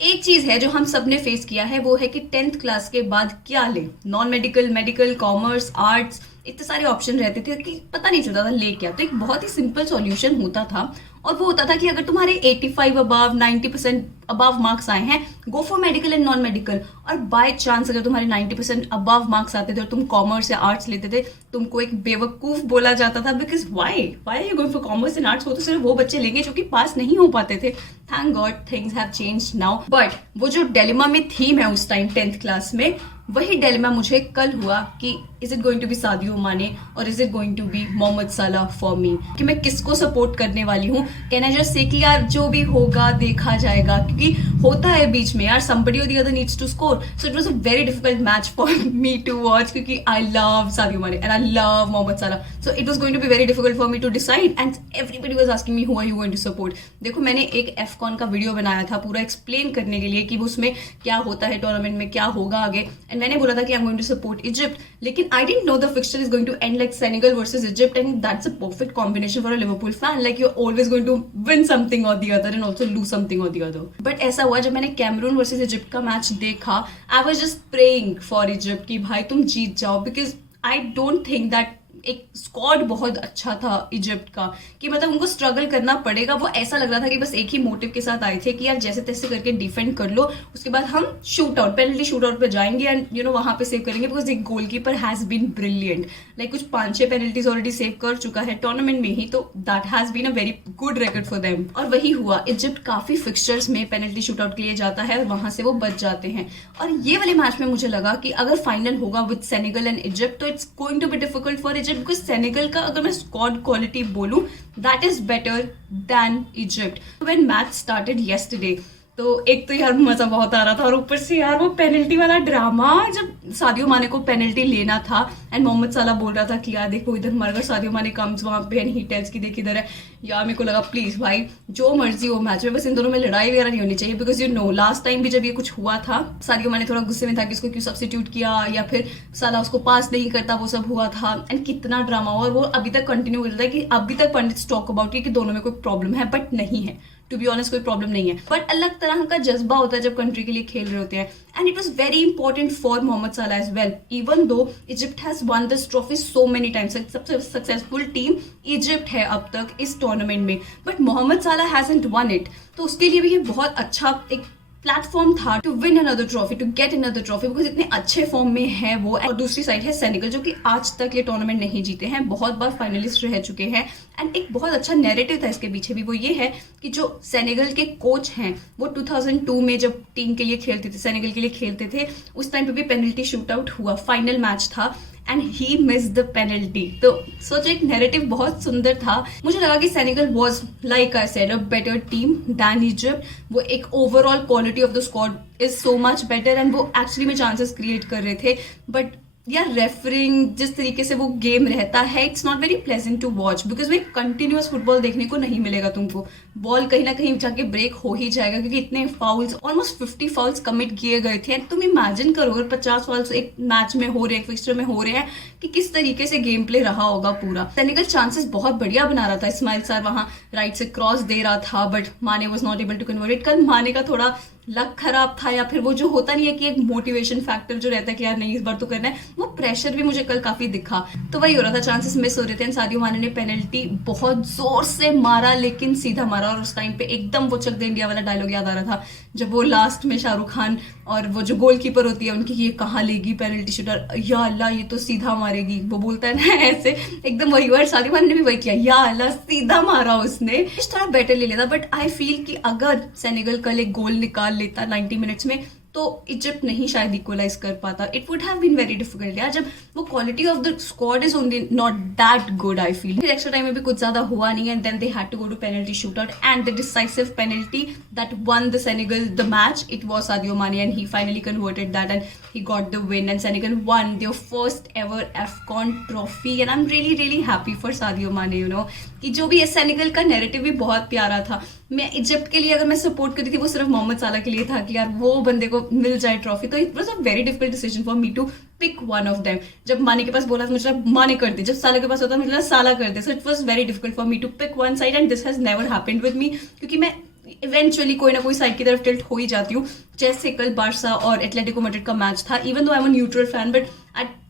एक चीज है जो हम सब ने फेस किया है, वो है कि 10th क्लास के बाद क्या ले, non medical, medical, commerce, arts, इतने सारे ऑप्शन रहते थे कि पता नहीं चलता था ले क्या। तो एक बहुत ही सिंपल सॉल्यूशन होता था, और वो होता था कि अगर तुम्हारे 85 अबव 90% अबव मार्क्स आए हैं, go for medical and non medical. और बाय चांस अगर तुम्हारे 90% अबव मार्क्स आते थे और तुम कॉमर्स या आर्ट्स लेते थे, तुमको एक बेवकूफ बोला जाता था, because why are you going for commerce and arts? वो तो सिर्फ वो बच्चे लेंगे जो कि पास नहीं हो पाते थे। Thank God things have changed now, but वो जो डिलेमा में थी मैं उस टाइम 10th क्लास में, वही डिलेमा मुझे कल हुआ कि is it going to be Sadio Mane और is it going to be Mohamed Salah for मी, कि मैं किसको सपोर्ट करने वाली हूँ। कैन आई जस्ट से कि यार जो भी होगा देखा जाएगा, क्योंकि होता है बीच में यार, somebody or the other needs to score, so it was a very difficult match for me to watch, क्योंकि I love Sadio Mane and I love Mohamed Salah, so it was going to be very difficult for me to decide and everybody was asking me who are you going to support। देखो मैंने एक AFCON का video बनाया था पूरा explain करने के लिए कि उसमें क्या होता है, टूर्नामेंट में क्या होगा आगे, एंड मैंने बोला था कि I am going to support Egypt, लेकिन I didn't know the fixture is going to end like Senegal versus Egypt, and that's a perfect combination for a Liverpool fan, like you're always going to win something or the other and also lose something or the other। But ऐसा हुआ जब मैंने Cameroon versus Egypt का match देखा, I was just praying for Egypt कि भाई तुम जीत जाओ, because I don't think that एक स्क्वाड बहुत अच्छा था इजिप्ट का, कि मतलब उनको स्ट्रगल करना पड़ेगा। वो ऐसा लग रहा था कि बस एक ही मोटिव के साथ आए थे कि यार जैसे तैसे करके डिफेंड कर लो, उसके बाद हम shoot out, penalty shoot out पे जाएंगे एंड यू नो वहां पे सेव करेंगे, बिकॉज एक goalkeeper has been brilliant, like कुछ 5-6 पेनल्टीज ऑलरेडी सेव कर चुका है टूर्नामेंट में ही, तो that has been a very good record for them. और वही हुआ, इजिप्ट काफी फिक्सचर्स में पेनल्टी शूट आउट के लिए जाता है और वहां से वो बच जाते हैं। और ये वाले मैच में मुझे लगा कि अगर फाइनल होगा विद सेनेगल एंड इजिप्ट, तो it's going to be difficult for Egypt, because Senegal का अगर मैं स्क्वाड क्वालिटी बोलूं, that is better than Egypt. When match started yesterday, तो एक तो यार मजा बहुत आ रहा था, और ऊपर से यार वो पेनल्टी वाला ड्रामा, जब सादियो माने को पेनल्टी लेना था एंड मोहम्मद सलाह बोल रहा था कि यार देखो इधर मर गया, सादियो माने कम्स वहां पे एंड ही टेल्स की देख इधर है। यार मेरे को लगा प्लीज भाई जो मर्जी हो मैच में, बस इन दोनों में लड़ाई वगैरह नहीं होनी चाहिए, because you know last time भी जब ये कुछ हुआ था, सादियो माने थोड़ा गुस्से में था कि इसको क्यों सब्स्टिट्यूट किया, या फिर सलाह उसको पास नहीं करता, वो सब हुआ था एंड कितना ड्रामा हुआ। और वो अभी तक कंटिन्यू कर रहा है कि अभी तक पंडित टॉक अबाउट कि दोनों में कोई प्रॉब्लम है, बट नहीं है, टू बी ऑनेस्ट कोई प्रॉब्लम नहीं है, बट अलग तरह का जज्बा होता है जब कंट्री के लिए खेल रहे होते हैं। And it was very important for Mohamed Salah as well, even though Egypt has won this trophy so many times, सबसे सक्सेसफुल टीम इजिप्ट है अब तक इस टूर्नामेंट में, बट मोहम्मद सलाह हैजंट वन इट। तो उसके लिए भी ये बहुत अच्छा एक प्लेटफॉर्म था to win another trophy, to get another trophy, because इतने अच्छे फॉर्म में है वो। और दूसरी साइड है सेनेगल, जो कि आज तक ये टूर्नामेंट नहीं जीते हैं, बहुत बार फाइनलिस्ट रह चुके हैं। एंड एक बहुत अच्छा नैरेटिव था इसके पीछे भी, वो ये है कि जो सेनेगल के कोच हैं वो 2002 में जब टीम के लिए खेलते थे, सेनेगल के लिए खेलते थे, उस टाइम पे भी पेनल्टी शूट आउट हुआ, फाइनल मैच था and he miss the penalty. तो सोचो एक नैरेटिव बहुत सुंदर था। मुझे लगा कि Senegal was like I said a better team than Egypt. वो एक overall quality of the squad is so much better and वो एक्चुअली में चांसेस क्रिएट कर रहे थे, बट यार रेफरिंग जिस तरीके से वो गेम रहता है, it's not very pleasant to watch, because वो कंटिन्यूअस फुटबॉल देखने को नहीं मिलेगा तुमको। बॉल कहीं ना कहीं जाके ब्रेक हो ही जाएगा, क्योंकि इतने फाउल्स, ऑलमोस्ट 50 फाउल्स कमिट किए गए थे। तुम इमेजिन करो अगर 50 फाउल्स एक मैच में हो रहे हैं, एक फिक्सचर में हो रहे हैं, कि किस तरीके से गेम प्ले रहा होगा पूरा। सेनेगल चांसेस बहुत बढ़िया बना रहा था, इस्माइल सर वहां राइट से क्रॉस दे रहा था, but Mane was not able to convert it. कल माने का थोड़ा लक खराब था, या फिर वो जो होता नहीं है कि एक मोटिवेशन फैक्टर जो रहता है कि यार नहीं इस बार तो करना है, वो प्रेशर भी मुझे कल काफी दिखा। तो वही हो रहा था, चांसेस मिस हो रहे थे। सादियो माने ने पेनल्टी बहुत जोर से मारा, लेकिन सीधा मारा, और उस टाइम पे एकदम वो चक दे इंडिया वाला डायलॉग याद आ रहा था, जब वो लास्ट में शाहरुख खान और वो जो गोलकीपर होती है उनकी, ये कहाँ लेगी पेनल्टी शूटर, या अल्लाह ये तो सीधा मारेगी, वो बोलता है ना ऐसे, एकदम वही हुआ। सादियो माने ने भी वही किया, या अल्लाह सीधा मारा उसने, थोड़ा बेटर ले लेता। बट आई फील कि अगर सेनेगल कल एक गोल निकाल लेता 90 मिनट्स में, तो इजिप्ट नहीं शायद इक्वलाइज कर पाता। It would have been very difficult यार, जब वो quality of the squad is only not that good I feel. फिर एक्स्ट्रा टाइम में भी कुछ ज्यादा हुआ नहीं, and then they had to go to penalty shoot out, and the decisive penalty that won the Senegal the match, it was Sadio Mane, and he finally converted that and he got the win and Senegal won their first ever AFCON trophy and I'm really really happy for Sadio Mane, you know, कि जो भी है Senegal का narrative भी बहुत प्यारा था। मैं इजिप्ट के लिए अगर मैं सपोर्ट करती थी, वो सिर्फ मोहम्मद साला के लिए था कि यार वो बंदे को मिल जाए ट्रॉफी। तो it was a very difficult decision for me to pick one of them. जब माने के पास बोला तो मुझे माने कर दे, जब साला के पास होता मुझे साला कर दे। So it was very difficult for me to pick one side and this has never happened with me, क्योंकि मैं इवेंचुअली कोई ना कोई साइड की तरफ टिल्ट हो ही जाती हूँ. जैसे कल बार्सा और एटलेटिको मैड्रिड का मैच था, even though I am a neutral fan but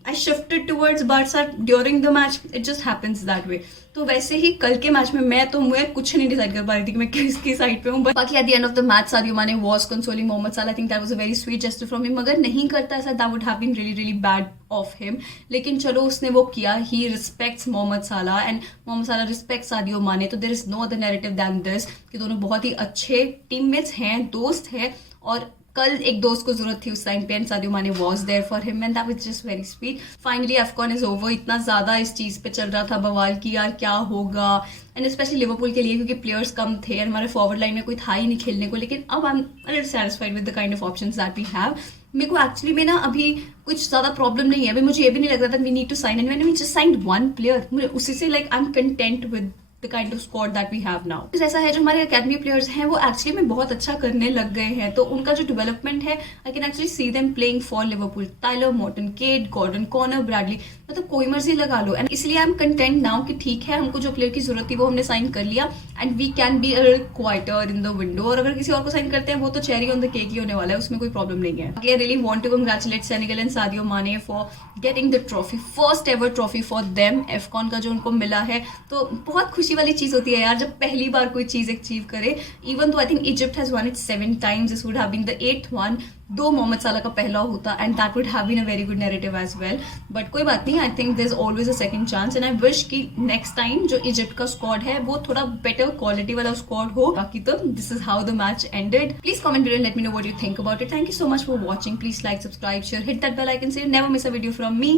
I shifted towards Barca during the match. It just happens that way. तो वैसे ही कल के मैच में मैं कुछ नहीं डिसाइड कर पा रही थी कि मैं किसकी साइड पे हूँ. बाकी at the end of the match Sadio Mane was consoling Mohamed Salah. I think that was a very sweet gesture from him. अगर नहीं करता ऐसा that would have been really really bad of him. लेकिन चलो उसने वो किया. He respects Mohammad साला एंड मोहम्मद साला रिस्पेक्ट सादियो माने. तो there is no other narrative than this कि दोनों बहुत ही अच्छे टीममेट्स हैं, दोस्त हैं. और कल एक दोस्त को जरूरत थी उस टाइम पे and Sadio Mane was there for him and that was just very sweet. Finally AFCON is over. इतना ज्यादा इस चीज पे चल रहा था बवाल की यार क्या होगा, एंड स्पेशली लिवरपूल के लिए क्योंकि प्लेयर्स कम थे एंड हमारे फॉरवर्ड लाइन में कोई था ही नहीं खेलने को. लेकिन अब I am a little satisfied with the kind of options that we have. मेरे को एक्चुअली में ना अभी कुछ ज्यादा प्रॉब्लम नहीं है. अभी मुझे ये भी नहीं लग रहा था we need to sign and we just signed one player. मुझे उसी से like I am content with the kind of squad that we have now. ऐसा है जो हमारे अकेडमी प्लेयर्स हैं वो एक्चुअली में बहुत अच्छा करने लग गए हैं. तो उनका जो डेवलपमेंट है I can actually see them playing for Liverpool. Tyler Morton, Kaide Gordon, Conor Bradley, मतलब कोई मर्जी लगा लो. एंड इसलिए आई एम कंटेंट नाउ कि ठीक है हमको जो प्लेयर की जरूरत थी वो हमने साइन कर लिया and we can be a little quieter in the window. और अगर किसी और को साइन करते हैं वो तो चेरी ऑन द केक ही होने वाला है, उसमें कोई प्रॉब्लम नहीं है. I really want to congratulate Senegal and Sadio Mane for getting the trophy, first ever trophy for them. AFCON का जो उनको मिला है तो बहुत खुशी वाली चीज होती है यार जब पहली बार कोई चीज अचीव करे. इवन तो I think Egypt has won it 7 times. This would have been the 8th one. दो मोहम्मद साला का पहला होता and that would have been a very good narrative as well. But कोई बात नहीं, I think there is always a second chance and I wish कि next time जो Egypt का स्क्वाड है वो थोड़ा बेटर क्वालिटी वाला स्क्वाड हो. बाकी तो this is how the match ended. Please comment below and let me know what you think about it. Thank you so much for watching. Please like, subscribe, share, hit that bell icon, so you never miss a video from me.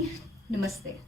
Namaste.